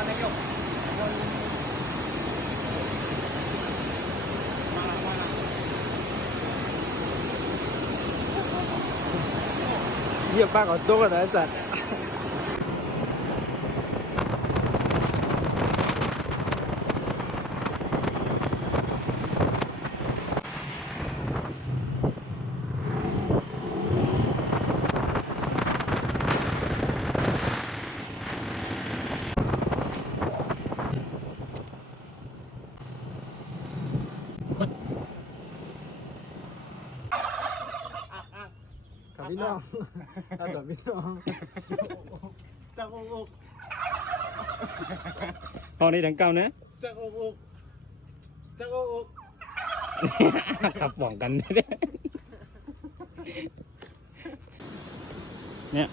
อนนายกเหยียบปากของโต๊ะกันนะไอ้สัตว์กับพี่น้องเอากับพี่น้องจากอก ห้องนี้ทั้งเก่าเนะ จากอกจากอก ขับป่องกันเนี่ย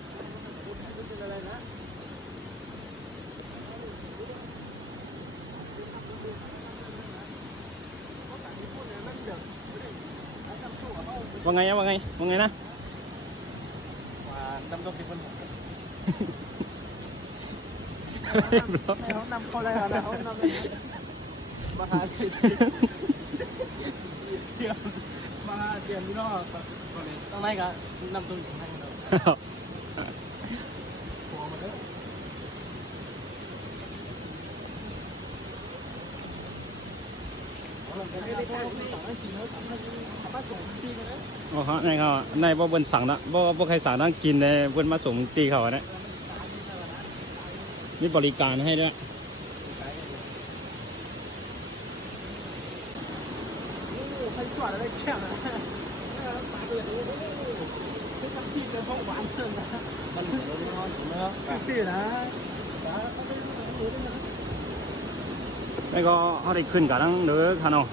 ว่าไงนะว่าไงนะ ว่าดำดงที่มันเขานำเขาอะไรนะเขานำมาหาเดียวมาเดียวนี่เนาะต้องไล่กันนำตัวอยู่ให้เราหัวมันเลย อ๋อฮะในเขาในบ่บนสั่งนะบ่ใครสั่งนั่งกินเลยบนมาส่งตีเขาเนี่ยนี่บริการให้ด้วย很爽的在呛啊，那个打的โอ้โห这个屁跟风完了นะมันเหลือแล้วเนาะถูกไหมครับพี่นะแล้วก็เขาได้ขึ้นกับนั่งเด้อค่ะเนาะ